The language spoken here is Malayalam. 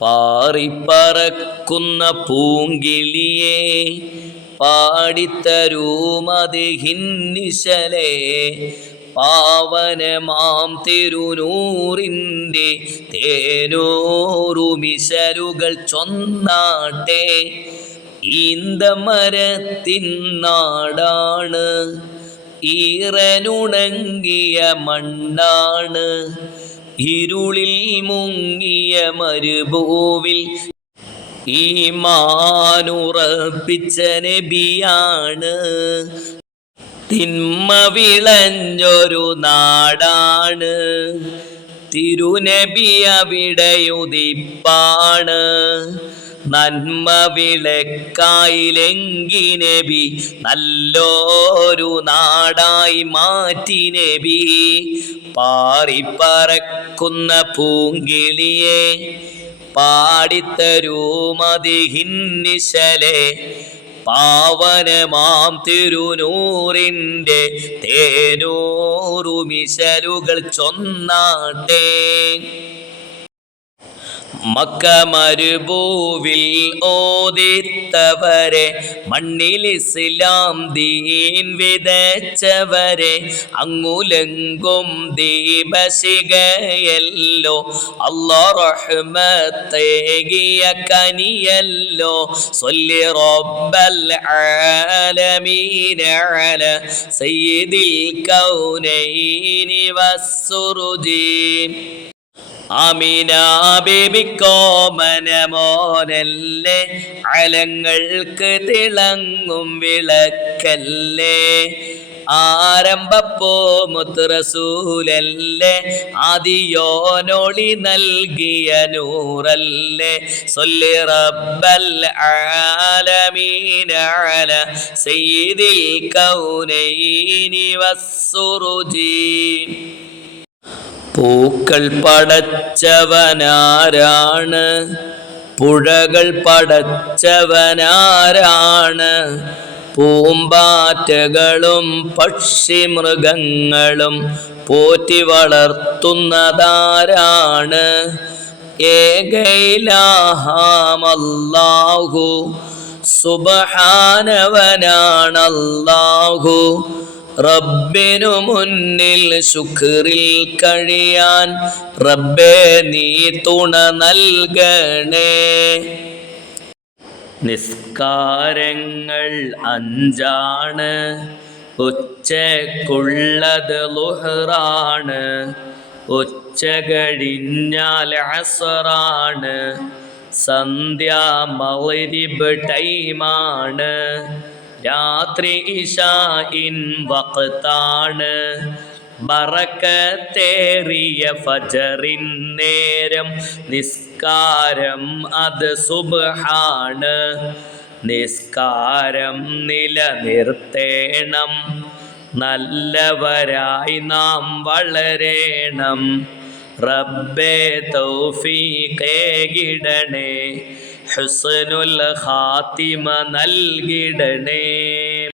പാറിപ്പറക്കുന്ന പൂങ്കിളിയെ പാടിത്തരൂ മദ്ഹിന്നിശലേ പാവനമാം തിരുനൂറിൻ്റെ തേനൂറുമിശലുകൾ ചൊന്നാട്ടെ. ഈന്തമരത്തിൻ നാടാണ്, ഈറനുണങ്ങിയ മണ്ണാണ്, ഇരുളിൽ മുങ്ങിയ മരുഭൂവിൽ ഈമാനുറപ്പിച്ച നബിയാണ്. തിന്മ വിളഞ്ഞൊരു നാടാണ്, തിരുനബി അവിടെയുദിപ്പാണ്. നന്മ വിളക്കായിലെങ്കി നബി നല്ലൊരു നാടായി മാറ്റി നബി. പാറിപ്പറക്കുന്ന പൂങ്കിളിയെ പാടിത്തരൂ മദ്ഹിന്നിശലേ പാവനമാം തിരുനൂറിൻ്റെ തേനൂറുമിശലുകൾ ചൊന്നാട്ടെ. മക്ക മരുഭൂവിൽ ഓദിത്തവരെ, മണ്ണിൽ ഇസ്ലാം ദീൻ വിതച്ചവരെ, അങ്ങുലങ്കും ദീപശിഖയല്ലോ അല്ലാഹ് റഹ്മത്തേകിയ കനിയല്ലോ. സ്വല്ലി റബ്ബൽ ആലമീന അലാ സയ്യിദിൽ കൗനൈനി വസ്സുറുജി. ആമിന ബേബിക്കോമന മോനല്ലേ, അലങ്ങൾക്ക് തിളങ്ങും വിളക്കല്ലേ. ആരംഭപ്പോ മുത്ത് റസൂലല്ലേ, ആദിയോനൊളി നൽകിയ നൂറല്ലേ. സ്വല്ലി റബ്ബൽ ആലമീന അലാ സയ്യിദിൽ കൗനൈനി വസ്സുറുജി. പൂക്കൾ പടച്ചവനാരാണ്, പുഴകൾ പടച്ചവനാരാണ്, പൂമ്പാറ്റകളും പക്ഷിമൃഗങ്ങളും പോറ്റി വളർത്തുന്നതാരാണ്. ഏകൈലാഹാമല്ലാഹു സുബ്ഹാനവനാണല്ലാഹു. റബ്ബിനു മുന്നിൽ ശുക്രിൽ കഴിയാൻ റബ്ബേ നീ തുണ നൽകണേ. നിസ്കാരങ്ങൾ 5 ഉച്ചക്കുള്ളത് ളുഹ്റാണ്, ഉച്ച കഴിഞ്ഞാൽ അസ്റാണ്, സന്ധ്യ മഗ്രിബ് ടൈമാണ്, രാത്രി ഇശാഇൻ വഖ്താണ്, ബറക്കത്തേറിയ ഫജറിൻ നേരം നിസ്കാരം അത് സുബ്ഹാണ്. നിസ്കാരം നിലനിർത്തേണം, നല്ലവരായി നാം വളരേണം. റബ്ബേ തൗഫീഖേകിടണേ, ഹുസ്നുൽ ഖാത്തിമ നൽകിടണേ.